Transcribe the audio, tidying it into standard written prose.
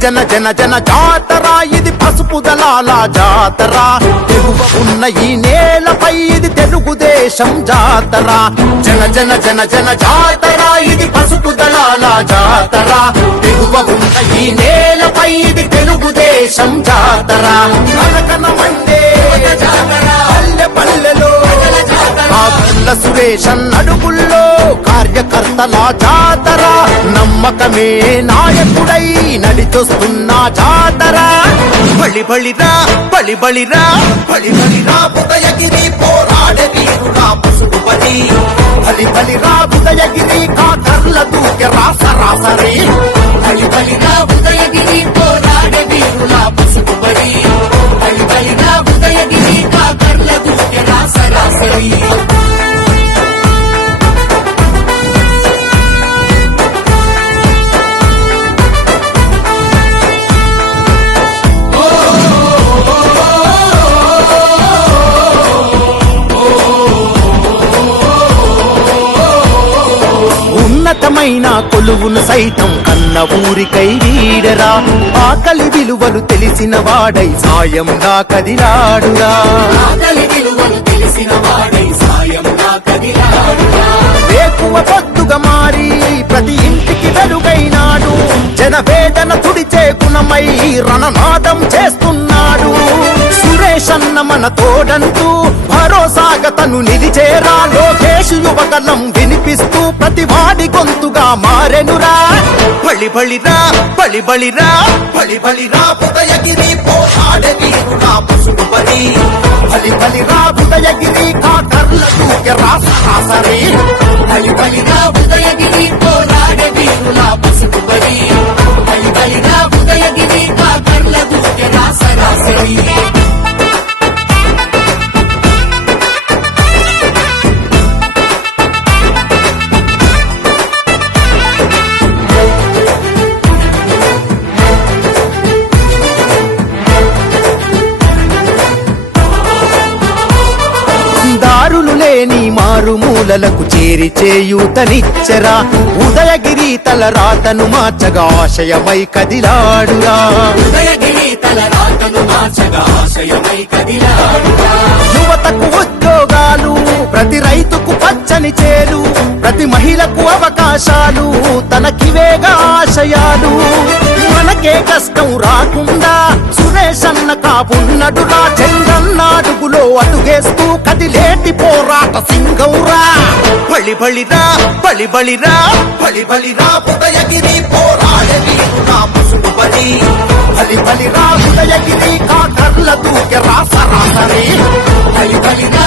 జన జన జన జాతర ఇది పసుపు దళాల జాతర తెగువ ఉన్న ఈ నేలపై ఇది తెలుగుదేశం జాతర జన జన జన జన జాతర ఇది పసుపు దళాల జాతర తెగువ ఉన్న ఈ నేలపై ఇది తెలుగుదేశం జాతర కనకన మండే జాతర పల్లె పల్లెలో సురేషన్ అడుగుల్లో కార్యకర్తల జాతర నమ్మకమే నాయకుడై నడిచొస్తున్న జాతర బలి బలిరా బలి బలిరా బలి బలిరా ఉదయగిరి పోరాడే వీరుడా పసుపుపతి బలి బలిరా ఉదయగిరి కాకర్ల దూకె రాసరాసరి బలి బలిరా ఉదయగిరి పోరాడే వీరుడా పసుపుపతి బలి బలిరా ఉదయగిరి కాకర్ల దూకె రాసరాసరి ఉన్నతమైన కొలువును సైతం కన్న ఊరికై వీడరా ఆకలి విలువలు తెలిసిన వాడై సాయంగా కదిలాడురా వేకువ పొద్దుగా మారి ప్రతి ఇంటికి వెలుగైనాడు జనవేదన తుడిచే గుణమై రణనాదం చేస్తున్నాడు సురేషన్న మన తోడంటూ భరోసాగా తను నిలిచేరా లోకేష్ యువగలం వినిపిస్తూ ప్రతి వాడి గొంతుగా మారెనురా బలి బలిరా బలి బలిరా బలి బలిరా ఉదయగిరి పోరాడే వీరుడా పసుపుపతి బలి బలిరా ఉదయగిరి కాకర్ల దూకె రాసరాసరి బలి బలిరా ఉదయగిరి పోరాడే వీరుడా పసుపుపతి బలి బలిరా ఉదయగిరి కాకర్ల దూకె రాసరాసరి దారులు లేని మారుమూలలకు చేరి చేయూతనిచ్చరా ఉదయగిరి తల రాతను మార్చగా ఆశయమై కదిలాడురా ఉదయగిరి తల రాతను మార్చగా ఆశయమై కదిలాడురా యువతకు ఉద్యోగాలు ప్రతి రైతుకు పచ్చని చేలు ప్రతి మహిళకు అవకాశాలు తనకివేగా ఆశయాలు మనకే కష్టం రాకుండా సురేష్ అన్న కాబున్నడురా చంద్రన్నాడుగులో అడుగేస్తూ కదిలేటి పోరాట సింగౌరా బలి బలిరా బలి బలిరా బలి బలిరా ఉదయగిరి పోరాడే వీరుడా పసుపుపతి బలి బలిరా ఉదయగిరి కాకర్ల దూకె రాసరాసరి బలి బలిరా